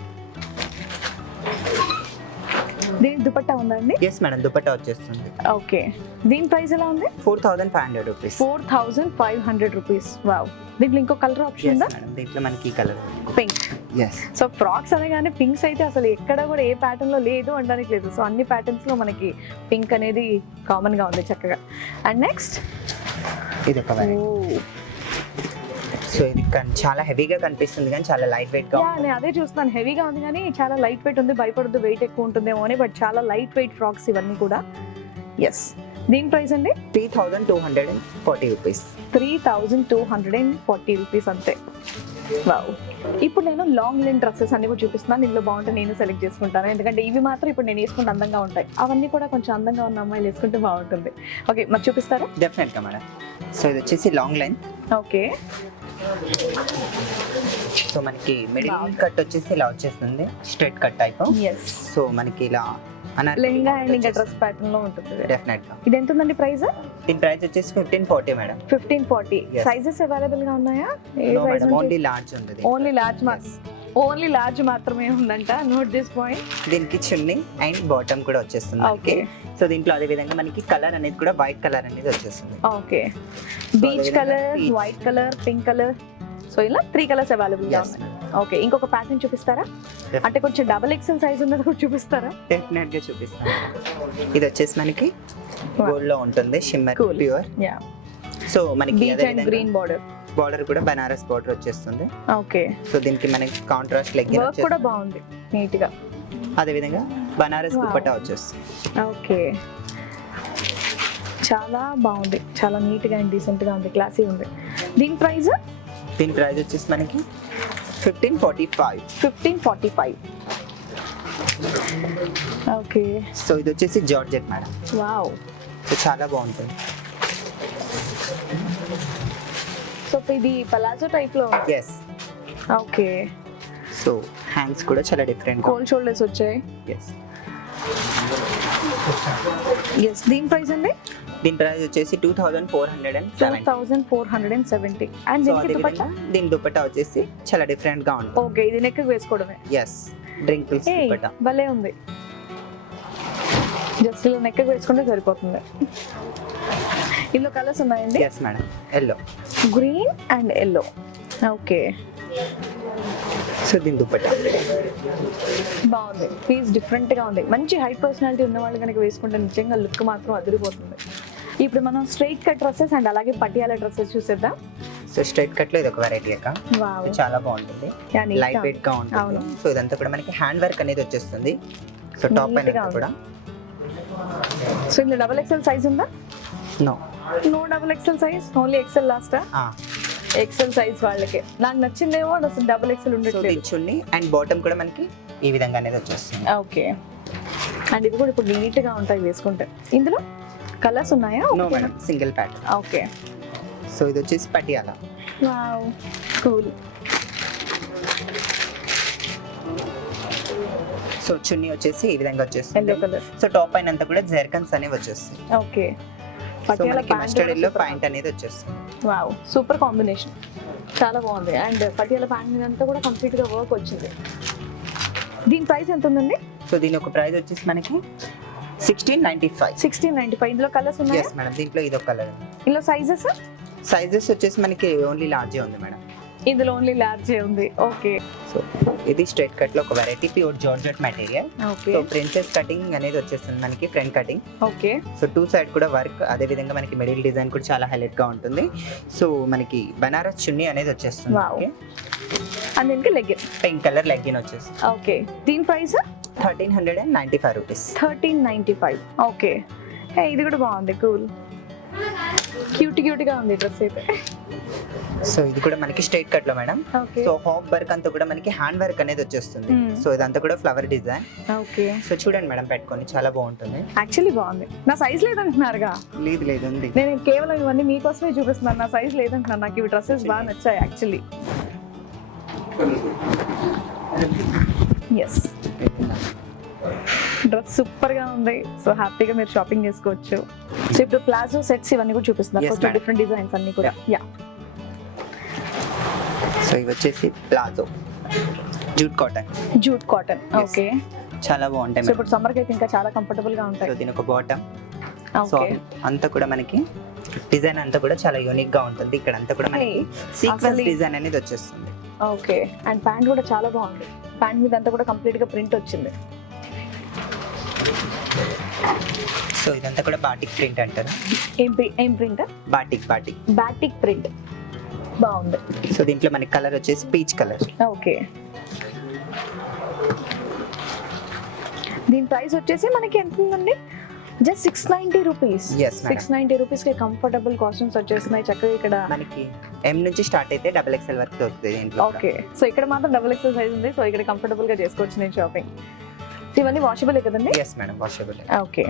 దీనికి దుపట్టా ఉందా అండి? ఎస్ మేడం, దుపట్టా వచ్చేస్తుంది. ఓకే, దీని ప్రైస్ ఎలా ఉంది? 4,500 రూపీస్. 4,500 రూపీస్. వావ్. దీంట్లో ఇంకో కలర్ ఆప్షన్ ఉందా? మేడం, దీంట్లో మనకి ఈ colour pink. Yes. So frocks అనగానే పింక్స్ అయితే అసలు ఎక్కడ కూడా ఏ ప్యాటర్న్ లో లేదు అనడానికి లేదు. సో అన్ని ప్యాటర్న్స్ లో మనకి పింక్ అనేది కామన్ గా ఉంది చక్కగా. అండ్ నెక్స్ట్, ఇది ఒక వెరైటీ. సో ఇది చాలా హెవీగా కనిపిస్తుంది కానీ చాలా లైట్ వెయిట్ గా ఉంటుంది. నేను అదే చూస్తున్నాను, హెవీగా ఉంది కానీ చాలా లైట్ వెయిట్ ఉంది. భయపడద్దు వెయిట్ ఎక్కువ ఉంటుందేమో అని, బట్ చాలా లైట్ వెయిట్ ఫ్రాక్స్ ఇవన్నీ కూడా. ఎస్. దీని ప్రైస్ అండి 3,240 రూపీస్. 3,240 రూపీస్ అంతే. వావ్. ఇప్పుడు నేను లాంగ్ లెంత్ డ్రెస్సెస్ అన్ని కూడా చూపిస్తున్నాను. ఇందులో బాగుంటే నేను సెలెక్ట్ చేసుకుంటాను, ఎందుకంటే ఇవి మాత్రం ఇప్పుడు నేను వేసుకుంటే అందంగా ఉంటాయి. అవన్నీ కూడా కొంచెం అందంగా ఉన్న అమ్మాయిలు వేసుకుంటే బాగుంటుంది. ఓకే, మరి చూపిస్తారా? డెఫినెట్ గా మేడం. సో ఇది వచ్చేసి లాంగ్ లెంత్. ఓకే. సో మనకి మిడిల్ కట్ వచ్చేసి ఇలా వచ్చేస్తుంది, straight cut type. Yes. So మనకి ఇలా లెహంగా అండ్ ఇంకా డ్రెస్ ప్యాటర్న్ లో ఉంటుంది. డెఫినెట్ గా. ఇది ఎంత ఉందండి ప్రైస్? దీని ప్రైస్ వచ్చేసి 1540 మేడం. 1540. Yes. సైజెస్ అవైలబుల్ గా ఉన్నాయా? ఓన్లీ లార్జ్ ఉంది. Only large. ఓన్లీ లార్జ్ మాత్రమే ఉందంట. Note this point. దీనికి చున్నీ అండ్ బాటమ్ కూడా వచ్చేస్తుంది. ఓకే. సో దీంట్లో అదే విధంగా మనకి కలర్ అనేది కూడా వైట్ కలర్ అనేది వచ్చేస్తుంది. Okay. Beach colour, white colour, pink colour. So ఇలా 3 కలర్స్ అవైలబుల్ గా ఉన్నాయి. ఓకే, ఇంకొక ప్యాటర్న్ చూపిస్తారా? అంటే కొంచెం డబుల్ ఎక్సెల్ సైజ్ ఉన్నది కూడా చూపిస్తారా? డెఫినెట్ గా చూపిస్తాను. ఇది వచ్చేసి మనకి గోల్డ్ లో ఉంటుంది, షిమ్మర్ ప్యూర్. యా. సో మనకి beach and green border. Border కూడా బనారస్ బార్డర్ వచ్చేస్తుంది. ఓకే. సో దీనికి మనకి కాంట్రాస్ట్ లెగ్గిన్ వర్క్ కూడా బాగుంది నీట్ గా. అదే విధంగా బనారస్ దుపట్టా వచ్చేస్తుంది. ఓకే, చాలా బాగుంది, చాలా నీట్ గా అండ్ డీసెంట్ గా ఉంది, క్లాసీ ఉంది. దీని ప్రైస్? దీని ప్రైస్ వచ్చేసి మనకి 1545. 1545. ఓకే. సో ఇది వచ్చేసి జార్జెట్ మేడం. వావ్. సో చాలా బాగుంటుంది. సో ఇది పలాజో టైప్ లో ఉంది. ఎస్. ఓకే. సో హ్యాండ్స్ కూడా చాలా డిఫరెంట్. కోల్డ్ షోల్డర్స్ వచ్చాయి. ఎస్. ఎస్. దీని ప్రైస్ అండి? దీని ప్రైస్ వచ్చేసి 2470. 2470. అండ్ దీనికి దుపట్టా? దీని దుపట్టా వచ్చేసి చాలా డిఫరెంట్ గా ఉంటుంది. ఓకే, ఇది నెక్ వేసుకోవడమే. ఎస్. డ్రింక్ పీస్ దుపట్టా. భలే ఉంది. జస్ట్ ఇలా నెక్ వేసుకుంటే సరిపోతుంది. ఇందులో కలర్స్ ఉన్నాయండి? Yes madam. Yellow, green and yellow. Okay. So దీని దుపట్టా బాగుంది, పీస్ డిఫరెంట్ గా ఉంది. మంచి హైట్ పర్సనాలిటీ ఉన్న వాళ్ళు కనుక వేసుకుంటే నిజంగా లుక్ మాత్రం అదిరిపోతుంది. ఇప్పుడు మనం స్ట్రైట్ కట్ డ్రెస్సెస్ అండ్ అలాగే పటియాల డ్రెస్సెస్ చూసేద్దాం. సో స్ట్రైట్ కట్ లో ఇది ఒక వెరైటీ అక్క. వావ్. చాలా బాగుంటుంది, లైట్ వెయిట్ గా ఉంటుంది. సో ఇదంతా కూడా మనకి హ్యాండ్ వర్క్ అనేది వచ్చేస్తుంది. సో టాప్ పైన కూడా. సో ఇందులో డబుల్ ఎక్సెల్ సైజ్ ఉందా? No double XL size, only XL లాస్టా? ఎక్సెల్ సైజ్ వాళ్ళకి. నాకు నచ్చిందేమో అసలు డబుల్ ఎక్సెల్ ఉండట్లేదు. చున్నీ అండ్ బాటమ్ కూడా మనకి ఈ విధంగా అనేది వచ్చేస్తుంది. ఓకే. అండ్ ఇవి కూడా ఇప్పుడు నీట్ గా ఉంటాయి వేసుకుంటే. ఇందులో కలర్స్ ఉన్నాయా? No madam, single pattern. Okay. So ఇది వచ్చేసి Patiala. Wow, cool. So chunni వచ్చేసి ఈ విధంగా వచ్చేస్తుంది. Yellow colour. సో టాప్ పైన అంతా కూడా జెర్కన్స్ అనేవి వచ్చేస్తాయి. Okay. Patiala mustard yellow pant అనేది వచ్చేస్తుంది. వావ్, సూపర్ కాంబినేషన్, చాలా బాగుంది. అండ్ పటియాలా ప్యాంట్ మీద అంతా కూడా కంప్లీట్ గా వర్క్ వచ్చింది. దీని ప్రైస్ ఎంత ఉందండి? సో దీని ఒక ప్రైస్ వచ్చేసి మనకి 1695. 1695. ఇందులో కలర్స్ ఉన్నాయి? yes madam. దీంట్లో ఇది ఒక కలర్. ఇందులో సైజెస్? సైజెస్ వచ్చేసి మనకి ఓన్లీ లార్జే ఉంది మేడం. ఇందులో ఓన్లీ లార్జే ఉంది. ఓకే. సో ఇది స్ట్రైట్ కట్ లో ఒక variety, pure georgette material. Okay. So princess cutting అనేది వచ్చేస్తుంది మనకి, front cutting. Okay. So two side కూడా వర్క్, అదే విధంగా మనకి మిడిల్ డిజైన్ కూడా చాలా హైలైట్ గా ఉంటుంది. సో మనకి బనారస్ చున్నీ అనేది వచ్చేస్తుంది. ఓకే. అండ్ దీనికి లెగ్గిన్, పింక్ కలర్ లెగ్గిన్ వచ్చేస్తుంది. ఓకే. దీని ప్రైస్ 1395 రూపీస్. 1395. ఓకే. ఇది కూడా బాగుంది, కూల్. క్యూట్ గా ఉంది డ్రెస్ అయితే. సో ఇది కూడా మనకి స్ట్రైట్ కట్ లో madam. Okay so half work అంతా కూడా మనకి హ్యాండ్ వర్క్ అనేది వచ్చేస్తుంది. సో ఇదంతా కూడా ఫ్లవర్ డిజైన్. ఓకే సో చూడండి మేడం, పెట్టుకొని చాలా బాగుంటుంది. యాక్చువల్లీ బాగుంది. నా సైజ్ లేదంటున్నారుగా. లేదు ఉంది. నేను కేవలం ఇవన్నీ మీకోసమే చూపిస్తున్నాను. నా సైజ్ లేదంటున్నాను. నాకు ఇవి డ్రెస్సెస్ బాగా నచ్చాయి యాక్చువల్లీ. ఎస్, డ్రెస్ సూపర్ గా ఉంది. సో హ్యాపీగా మీరు షాపింగ్ చేసుకోవచ్చు. సో ఇప్పుడు ప్లాజో సెట్స్ ఇవన్నీ కూడా చూపిస్తున్నారు. Yes, కొంచెం madam. డిఫరెంట్ డిజైన్స్ అన్ని కూడా. యా, సో ఇవి వచ్చేసి palazzo jute cotton. Jute cotton. Yes. Okay, చాలా బాగుంటాయి సో మేడం. ఇప్పుడు సమ్మర్ కి అయితే ఇంకా చాలా కంఫర్టబుల్ గా సో ఉంటాయి. దీని ఒక బాటమ్. సో ఓకే, అంతా కూడా మనకి డిజైన్ అంతా కూడా చాలా యూనిక్ గా ఉంటుంది. ఇక్కడ అంతా కూడా మనకి సీక్వెన్స్ అసలు- డిజైన్ అనేది వచ్చేస్తుంది. ఓకే. అండ్ ప్యాంట్ కూడా చాలా బాగుంది. ప్యాంట్ మీద అంతా కూడా కంప్లీట్ గా ప్రింట్ వచ్చింది. సో ఇదంతా కూడా బాటిక్ ప్రింట్ అంటారు. ఏం ప్రింట్? Batik batik print. బాగుంది. సో దీంట్లో మనకి కలర్ వచ్చేసి పీచ్ కలర్. ఓకే, దీని ప్రైస్ వచ్చేసి మనకి ఎంత ఉందండి? Just 690 rupees. Yes, madam. 690 rupees కి కంఫర్టబుల్ కాస్ట్యూమ్స్ వచ్చేస్తున్నాయి చక్కగా. ఇక్కడ మనకి M నుంచి స్టార్ట్ అయితే XXL వరకు దొరుకుతుంది దీంట్లో. ఓకే, సో ఇక్కడ మాత్రం XXL సైజ్ ఉంది. సో ఇక్కడ కంఫర్టబుల్ గా చేసుకోవచ్చు నేను షాపింగ్. ఇవన్నీ వాషబుల్ కదండి? Yes madam, washable. Okay,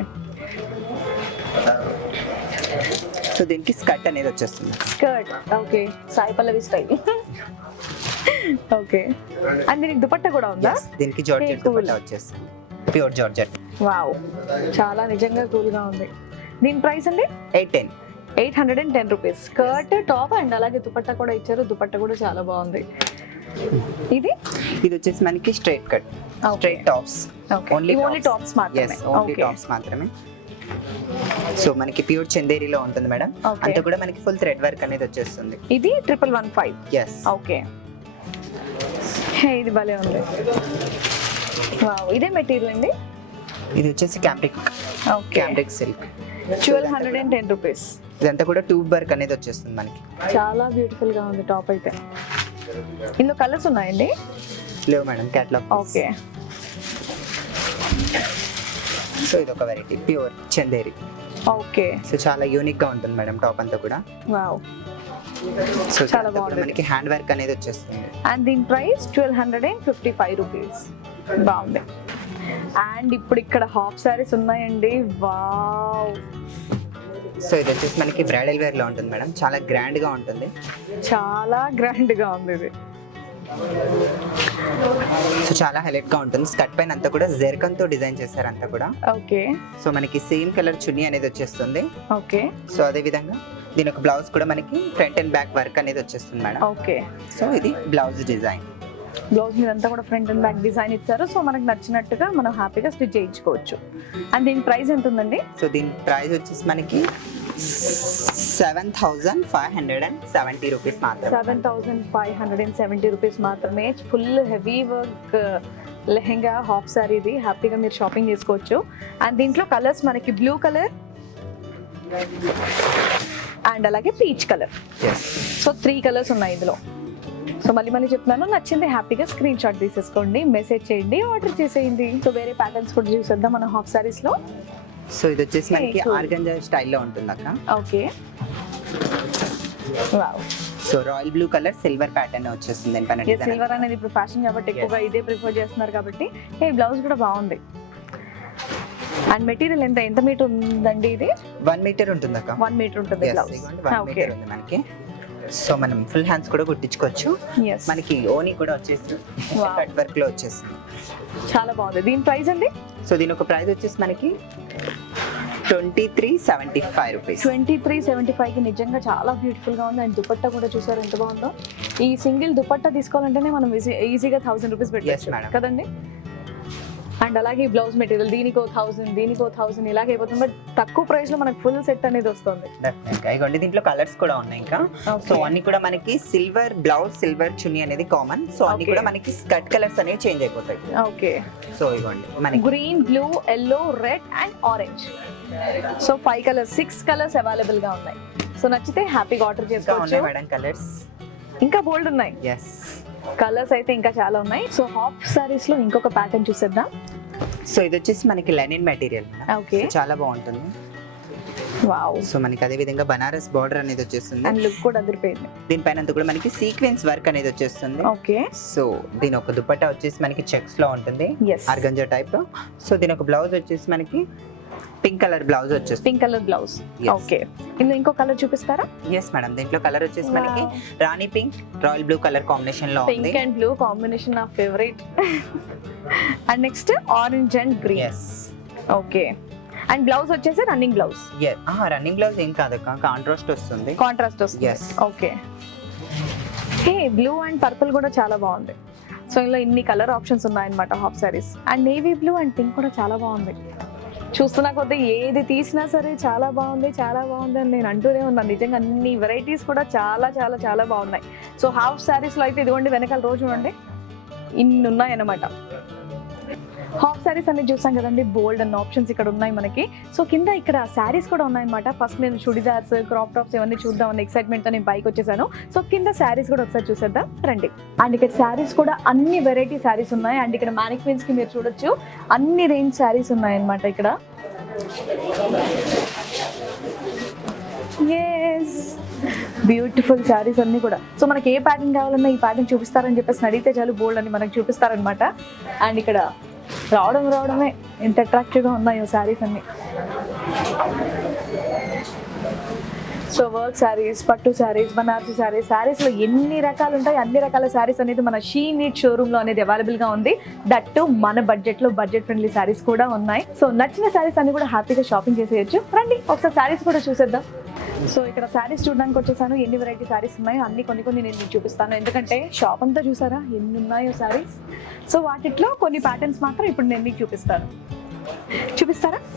so దీనికి స్కర్ట్ అనేది వచ్చేస్తుంది. Skirt. Okay, Sai Pallavi style. Okay, and దీనికి దుపట్టా కూడా ఉందా? Yes, దీనికి జార్జెట్ Hey, cool. దుపట్టా వచ్చేస్తుంది. Pure georgette. వావ్, చాలా నిజంగా కూల్ గా ఉంది. దీని ప్రైస్ అండి 810. 810 రూపీస్. స్కర్ట్, టాప్ అండ్ అలాగే దుపట్టా కూడా ఇచ్చారు. దుపట్టా కూడా చాలా బాగుంది. ఇది వచ్చేసి మనకి straight cut, Okay. Straight tops. Only tops మాత్రమే. ఓన్లీ ఓకే, టాప్స్ మాత్రమే. సో మనకి ప్యూర్ చందేరిలో ఉంటుంది మేడం. Okay. అంతా కూడా మనకి ఫుల్ థ్రెడ్ వర్క్ అనేది వచ్చేస్తుంది. ఇది 1115. ఎస్. ఓకే, హే ఇది భలే ఉంది. వావ్, ఇదే మెటీరియల్ అండి? ఇది వచ్చేసి క్యాంబ్రిక్ ఓకే, సిల్క్. 1210 రూపీస్. ఇదంతా కూడా ట్యూబ్ వర్క్ అనేది వచ్చేస్తుంది మనకి. చాలా బ్యూటిఫుల్ గా ఉంది టాప్ అయితే. ఇందులో కలర్స్ ఉన్నాయండి? లేవు మేడం, క్యాటలాగ్. ఓకే, సో ఇది ఒక variety pure Chanderi. Okay, so చాలా యూనిక్ గా ఉంటుంది మేడం టాప్ అంతా కూడా. వావ్, సో చాలా చాలా బాగుంది. మనకి హ్యాండ్ వర్క్ అనేది వచ్చేస్తుంది. అండ్ దీని ప్రైస్ 1255 రూపీస్. బాగుంది. అండ్ ఇప్పుడు ఇక్కడ హాఫ్ సారీస్ ఉన్నాయండి. వావ్, సో ఇది వచ్చేసి మనకి బ్రైడల్ వేర్ లో ఉంటుంది మేడం. చాలా గ్రాండ్ గా ఉంటుంది. చాలా గ్రాండ్ గా ఉంది ఇది. సో చాలా హైలైట్ గా ఉంటుంది. స్కర్ట్ పైన అంతా కూడా జెర్కన్ తో డిజైన్ చేశారు అంతా కూడా. ఓకే, సో మనకి సేమ్ కలర్ చున్నీ అనేది వచ్చేస్తుంది. ఓకే, సో అదే విధంగా దీని ఒక బ్లౌజ్ కూడా మనకి ఫ్రంట్ అండ్ బ్యాక్ వర్క్ అనేది వచ్చేస్తుంది మేడం. ఓకే. సో ఇది బ్లౌజ్ డిజైన్. బ్లౌజ్ మీద అంతా కూడా ఫ్రంట్ అండ్ బ్యాక్ డిజైన్ ఇచ్చారు. సో మనకు నచ్చినట్టుగా మనం హ్యాపీగా స్టిచ్ చేయించుకోవచ్చు. అండ్ దీని ప్రైస్ ఎంత ఉందండి? సో దీని ప్రైస్ వచ్చేసి మనకి 7570 రూపీస్ మాత్రమే. 7570 రూపీస్ మాత్రమే. Full heavy work lehenga half sorry ఇది. హ్యాపీగా మీరు షాపింగ్ చేసుకోవచ్చు. అండ్ దీంట్లో కలర్స్ మనకి బ్లూ కలర్ అండ్ అలాగే peach colour. Yes. So 3 colours ఉన్నాయి ఇందులో. సో మళ్ళీ చెప్తున్నాను, నచ్చింది హ్యాపీగా స్క్రీన్ షాట్ తీసేసుకోండి, మెసేజ్ చేయండి, ఆర్డర్ చేసేయండి. సో వేరే ప్యాటర్న్స్ కూడా చూసేద్దాం మన హాఫ్ సారీస్ లో. సో ఇది వచ్చేసి మనకి Hey, cool. ఆర్గంజా స్టైల్లో ఉంటుంది అక్క. Okay, wow. So royal blue colour silver pattern వచ్చేస్తుంది దీనిపైన డిజైన్. సిల్వర్ అనేది ఇప్పుడు ఫ్యాషన్ కాబట్టి ఎక్కువగా ఇదే ప్రిఫర్ చేస్తున్నారు కాబట్టి. ఈ బ్లౌజ్ కూడా బాగుంది. అండ్ మెటీరియల్ ఎంత మీటర్ ఉందండి ఇది? 1 మీటర్ ఉంటుంది అక్క. 1 మీటర్ ఉంటుంది Yes, బ్లౌజ్. ఇదిగోండి, 1 ఓకే, మీటర్ ఉంది మనకి. సో మనం ఫుల్ హ్యాండ్స్ కూడా కుట్టించుకోవచ్చు. ఎస్, మనకి ఓని కూడా వచ్చేసి Wow. కట్ వర్క్ లో వచ్చేస్తుంది. చాలా బాగుంది. దీని ప్రైస్ అండి? సో దీని ఒక ప్రైస్ వచ్చేసి మనకి 2375 రూపీస్. 2375 కి నిజంగా చాలా బ్యూటిఫుల్ గా ఉంది. అండ్ దుపట్టా కూడా చూసారు ఎంత బాగుందో. ఈ సింగిల్ దుపట్టా తీసుకోవాలంటేనే మనం ఈజీగా 1000 రూపీస్ పెట్టచ్చు madam. కదండి. అండ్ అలాగే బ్లౌజ్ మెటీరియల్ దీనికో 1000 ఇలాగ అయిపోతుంది. బట్ తక్కువ ప్రైస్ లో మనకు ఫుల్ సెట్ అనేది వస్తుంది. ఇదిగోండి, దీంట్లో కలర్స్ కూడా ఉన్నాయి ఇంకా. Okay. సో అన్ని కూడా మనకి సిల్వర్ బ్లౌజ్, సిల్వర్ చున్నీ అనేది కామన్. సో అన్ని Okay. కూడా మనకి స్కర్ట్ కలర్స్ అనేవి చేంజ్ అయిపోతాయి. ఓకే, సో ఇదిగోండి మనకి green, blue, yellow, red and orange. So 5 colours, 6 colours available గా ఉన్నాయి. సో నచ్చితే హ్యాపీగా ఆర్డర్ ఇంకా చేసుకోవచ్చు. ఉన్నాయి మేడం కలర్స్. ఇంకా బోల్డ్ ఉన్నాయి. ఎస్. కలర్స్ అయితే ఇంకా చాలా ఉన్నాయి. సో హాఫ్ సారీస్ లో ఇంకొక ప్యాటర్న్ చూసేద్దాం. సో ఇది వచ్చేసి మనకి లెనిన్ మెటీరియల్. ఓకే, చాలా బాగుంటుంది. వావ్, సో మనకి అదే విధంగా బనారస్ బార్డర్ అనేది వచ్చేస్తుంది. అండ్ లుక్ కూడా అదిరిపోయింది. దీనిపైన అంతా కూడా మనకి సీక్వెన్స్ వర్క్ అనేది వచ్చేస్తుంది. ఓకే, సో దీని ఒక దుపట్టా వచ్చేసి మనకి చెక్స్ లో ఉంటుంది, ఎస్, ఆర్గంజా టైప్. సో దీని ఒక బ్లౌజ్ వచ్చేసి మనకి పింక్ కలర్ బ్లౌజ్ వచ్చేస్తుంది. Pink colour blouse. ఓకే, ఇందులో ఇంకో కలర్ చూపిస్తారా? ఎస్ మేడం, దీంట్లో కలర్ వచ్చేసి మనకి rani pink royal blue colour combination లో ఉంది. పింక్ అండ్ బ్లూ కాంబినేషన్ నా favourite. And next orange and green. Yes, okay, and blouse వచ్చేసి రన్నింగ్ బ్లౌజ్. రన్నింగ్ బ్లౌజ్ ఏం కాదు, కాంట్రాస్ట్ వస్తుంది. కాంట్రాస్ట్ వస్తుంది. Yes. Okay, hey blue and purple కూడా చాలా బాగుంది. సో ఇందులో ఇన్ని కలర్ ఆప్షన్స్ ఉన్నాయన్నమాట half saris. And navy blue and pink కూడా చాలా బాగుంది. చూస్తున్నా కొద్దీ ఏది తీసినా సరే చాలా బాగుంది, చాలా బాగుంది అని నేను అంటూనే ఉన్నాను. నిజంగా అన్ని వెరైటీస్ కూడా చాలా చాలా చాలా బాగున్నాయి. సో హాఫ్ సారీస్లో అయితే ఇదిగోండి వెనకాల రోజు చూడండి ఇన్ని ఉన్నాయన్నమాట. హాఫ్ సారీస్ అనేది చూసాం కదండి, బోల్డ్ అన్న ఆప్షన్స్ ఇక్కడ ఉన్నాయి మనకి. సో కింద ఇక్కడ శారీస్ కూడా ఉన్నాయన్నమాట. ఫస్ట్ నేను చుడిదార్స్, క్రాప్ టాప్స్ ఇవన్నీ చూద్దామని ఎక్సైట్మెంట్తో నేను పైకి వచ్చేసాను. సో కింద శారీస్ కూడా ఒకసారి చూసేద్దాం రండి. అండ్ ఇక్కడ శారీస్ కూడా అన్ని వెరైటీ శారీస్ ఉన్నాయి. అండ్ ఇక్కడ మ్యానిక్విన్స్ కి మీరు చూడొచ్చు అన్ని రేంజ్ శారీస్ ఉన్నాయన్నమాట ఇక్కడ. బ్యూటిఫుల్ శారీస్ అన్ని కూడా. సో మనకి ఏ ప్యాటర్న్ కావాలన్నా ఈ ప్యాటర్న్ చూపిస్తారని చెప్పేసి అడిగితే చాలు బోల్డ్ అని మనకు చూపిస్తారనమాట. అండ్ ఇక్కడ రావడమే ఎంత అట్రాక్టివ్గా ఉన్నాయో శారీస్ అన్ని. సో వర్క్ శారీస్, పట్టు శారీస్, బనారసి శారీస్, శారీస్లో ఎన్ని రకాలు ఉంటాయి అన్ని రకాల శారీస్ అనేది మన షీ నీట్ షోరూంలో అనేది అవైలబుల్గా ఉంది. దట్టు మన బడ్జెట్లో బడ్జెట్ ఫ్రెండ్లీ శారీస్ కూడా ఉన్నాయి. సో నచ్చిన శారీస్ అన్ని కూడా హ్యాపీగా షాపింగ్ చేసేయచ్చు. రండి ఒకసారి శారీస్ కూడా చూసేద్దాం. సో ఇక్కడ శారీస్ చూడడానికి వచ్చేసాను. ఎన్ని వెరైటీ శారీస్ ఉన్నాయో అన్ని కొన్ని నేను మీకు చూపిస్తాను. ఎందుకంటే షాప్ అంతా చూసారా ఎన్ని ఉన్నాయో శారీస్. సో వాటిలో కొన్ని ప్యాటర్న్స్ మాత్రం ఇప్పుడు నేను మీకు చూపిస్తారా?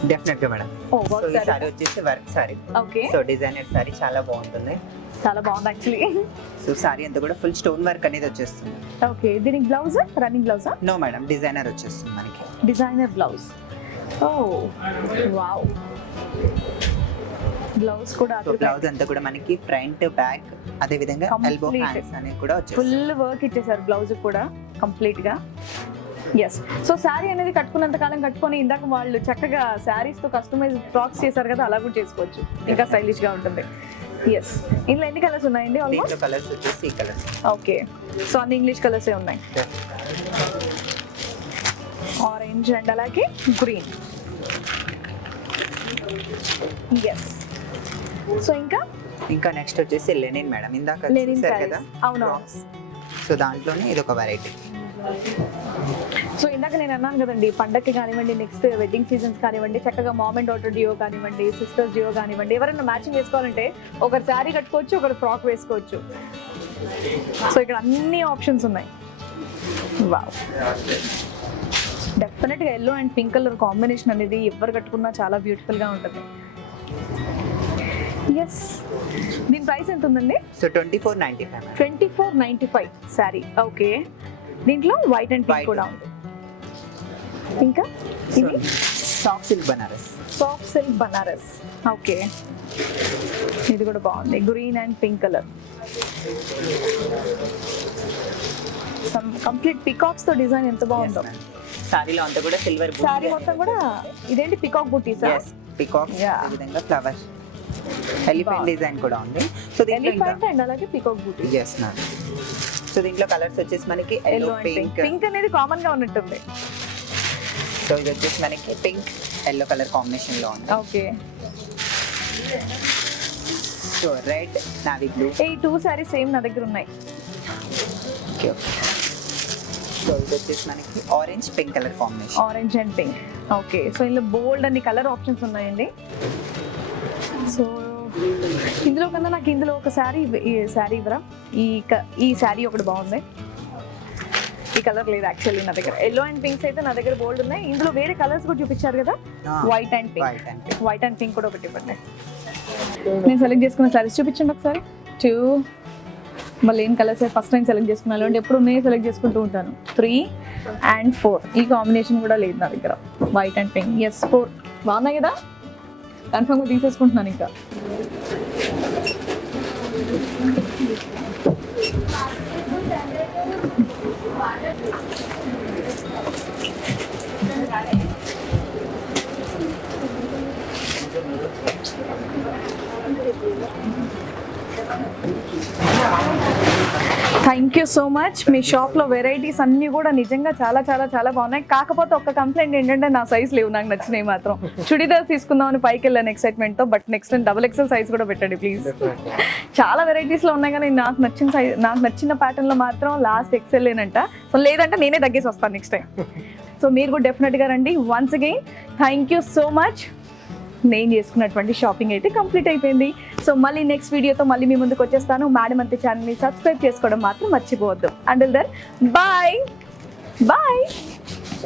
డెఫినెట్ గా మేడం. ఓ సో ఈ సారీ వచ్చేసి work sorry. Okay, so designer sorry చాలా బాగుంటుంది. చాలా బాగుంది యాక్చువల్లీ. సో సారీ అంతా కూడా ఫుల్ స్టోన్ వర్క్ అనేది వచ్చేస్తుంది. ఓకే, దీనికి బ్లౌజ్ రన్నింగ్ బ్లౌజా? నో మేడం, డిజైనర్ వచ్చేస్తుంది మనకి. Designer blouse. Oh wow, blouse కూడా బ్లౌజ్ అంతా కూడా మనకి ఫ్రంట్ బ్యాక్ అదే విధంగా ఎల్బో హ్యాండ్స్ అనేది కూడా వచ్చేస్తుంది. ఫుల్ వర్క్ ఇచ్చేసారు బ్లౌజ్ కూడా కంప్లీట్ గా. ఎస్, సో శారీ అనేది కట్టుకున్నంత కాలం కట్టుకొని ఇందాక వాళ్ళు చక్కగా శారీస్ తో కస్టమైజ్ ఫ్రాక్స్ చేశారు కదా, అలా కూడా చేసుకోవచ్చు, ఇంకా స్టైలిష్ గా ఉంటుంది. ఎస్, ఇందులో ఎన్ని కలర్స్ ఉన్నాయండి? ఆల్మోస్ట్ కలర్స్ వచ్చేసి ఈ కలర్స్. ఓకే, సో అన్ని ఇంగ్లీష్ కలర్సే ఉన్నాయి. ఆరెంజ్ అండ్ అలాగే గ్రీన్. ఎస్, సో ఇంకా నెక్స్ట్ వచ్చేసి లెనిన్ మేడం. ఇందాక లెనిన్ చూసారు సారీస్. కదా. అవును. సో దాంట్లోనే ఇది ఒక వెరైటీ. సో ఇందాక నేను అన్నాను కదండి, పండగకి కానివ్వండి, నెక్స్ట్ వెడ్డింగ్ సీజన్స్ కానివ్వండి, చక్కగా మామ్ అండ్ డాటర్ డియో కానివ్వండి, సిస్టర్స్ డియో కానివ్వండి, ఎవరైనా మ్యాచింగ్ వేసుకోవాలంటే ఒకరు శారీ కట్టుకోవచ్చు, ఒకరు ఫ్రాక్ వేసుకోవచ్చు. సో ఇక్కడ అన్ని ఆప్షన్స్ ఉన్నాయి. వావ్, డెఫినెట్గా yellow and pink colour combination అనేది ఎవరు కట్టుకున్నా చాలా బ్యూటిఫుల్గా ఉంటుంది. ఎస్, దీని ప్రైస్ ఎంత ఉందండి? సో 2495. 2495 శారీ. ఓకే, దీంట్లో వైట్ అండ్ పింక్ కూడా ఉంది. ఇంకా ఇది soft silk Banaras. Soft silk Banaras. Okay, ఇది కూడా బాగుంది, green and pink colour. Some complete peacocks తో డిజైన్ ఎంత బాగుందో. సారీలో అంతా కూడా సిల్వర్. సారీ మొత్తం కూడా ఇదేంటి పికాక్ బూటీసా? yes, పికాక్ ఈ విధంగా ఫ్లవర్స్, ఎలిఫెంట్ డిజైన్ కూడా ఉంది. సో దీంట్లో ఎలిఫెంట్ అండ్ అలాగే పికాక్ బూటీ. yes ma'am. సో దీంట్లో కలర్స్ వచ్చేసి మనకి yellow yellow, and pink. Pink. Pink అనేది కామన్ గా ఉన్నట్టుంది. సో ఇది వచ్చేసి మనకి పింక్ ఎల్లో కలర్ కాంబినేషన్ లో ఉంది. Okay, so red, navy blue. ఈ టూ సారీస్ సేమ్ నా దగ్గర ఉన్నాయి. ఓకే, సో ఇది వచ్చేసి మనకి orange pink colour combination. Orange and pink. Okay, so ఇందులో బోల్డ్ అన్ని కలర్ ఆప్షన్స్ ఉన్నాయండి. సో ఇందులో కన్నా నాకు ఇందులో ఒక శారీ ఇవ్వరా? ఈ శారీ ఒకటి బాగుంది. ఈ కలర్ లేదు యాక్చువల్లీ నా దగ్గర. ఎల్లో అండ్ పింక్స్ అయితే నా దగ్గర బోల్డ్ ఉన్నాయి. ఇందులో వేరే కలర్స్ కూడా చూపించారు కదా, white and pink. White and pink కూడా ఒకటి ఇవ్వండి. నేను సెలెక్ట్ చేసుకున్న శారీస్ చూపించండి ఒకసారి. 2 మళ్ళీ ఏం కలర్స్ ఫస్ట్ టైం సెలెక్ట్ చేసుకున్నాను అంటే ఎప్పుడు నేను సెలెక్ట్ చేసుకుంటూ ఉంటాను. 3 and 4 ఈ కాంబినేషన్ కూడా లేదు నా దగ్గర, వైట్ అండ్ పింక్. ఎస్, 4 బాగున్నాయి కదా, కన్ఫర్మ్గా తీసేసుకుంటున్నాను ఇంకా. Thank you so much. మీ షాప్లో వెరైటీస్ అన్నీ కూడా నిజంగా చాలా చాలా చాలా బాగున్నాయి. కాకపోతే ఒక్క కంప్లైంట్ ఏంటంటే నా సైజ్ లేవు, నాకు నచ్చినాయి మాత్రం. చుడిదార్ తీసుకుందామని పైకి వెళ్ళాను ఎక్సైట్మెంట్తో, but next time XXL size కూడా పెట్టండి ప్లీజ్. చాలా వెరైటీస్లో ఉన్నాయి కానీ నాకు నచ్చిన సైజ్, నాకు నచ్చిన ప్యాటర్న్లో మాత్రం లాస్ట్ XL ఏనంట. సో లేదంటే నేనే తగ్గేసి వస్తాను నెక్స్ట్ టైం. సో మీరు కూడా డెఫినెట్గా రండి. Once again thank you so much. నేను చేసుకున్నటువంటి షాపింగ్ అయితే కంప్లీట్ అయిపోయింది. సో మళ్ళీ నెక్స్ట్ వీడియోతో మళ్ళీ మీ ముందుకు వచ్చేస్తాను. మేడం అంతే ఛానల్ని సబ్స్క్రైబ్ చేసుకోవడం మాత్రం మర్చిపోవద్దు. Until then bye bye.